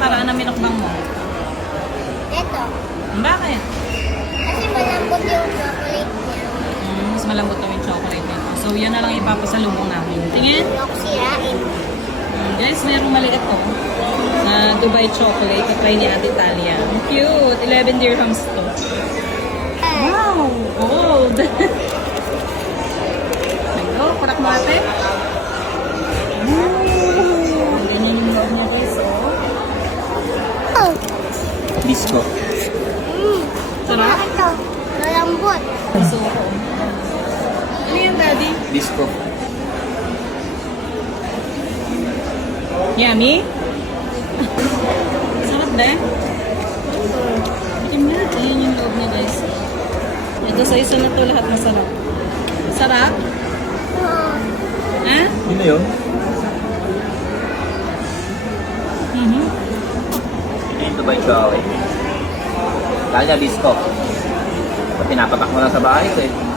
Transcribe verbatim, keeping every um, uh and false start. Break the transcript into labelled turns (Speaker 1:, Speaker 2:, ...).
Speaker 1: nakaraan na minukbang mo?
Speaker 2: Ito.
Speaker 1: Bakit?
Speaker 2: Kasi malambot yung chocolate niya.
Speaker 1: Mm, mas malambot daw yung chocolate nito. So, yan na lang ipapasalubong namin. Tingin?
Speaker 2: Huwag ko sirain.
Speaker 1: Mm, guys, merong maliit to. Na Dubai chocolate. Katry ni Ate Talia. Ang cute. eleven dirhams to. Wow! Gold! Hello, parak mo ate. Ooh! Ganyan yung loob niya guys, oh.
Speaker 2: Oh.
Speaker 3: Disco.
Speaker 2: Mm.
Speaker 1: Sarap?
Speaker 2: Ito. Malambot.
Speaker 1: So, ano yan, Daddy?
Speaker 3: Disco.
Speaker 1: Yummy? Sarap din? Bikin na. Ayan yung loob niya guys. Ito sa isa na to lahat masarap. Sarap?
Speaker 2: Oo.
Speaker 1: Ha?
Speaker 3: Yun na yun.
Speaker 1: Mhm.
Speaker 3: Ito yung Dubai chocolate. Kaya disco. Pinapatak mo lang sa bahay ko eh.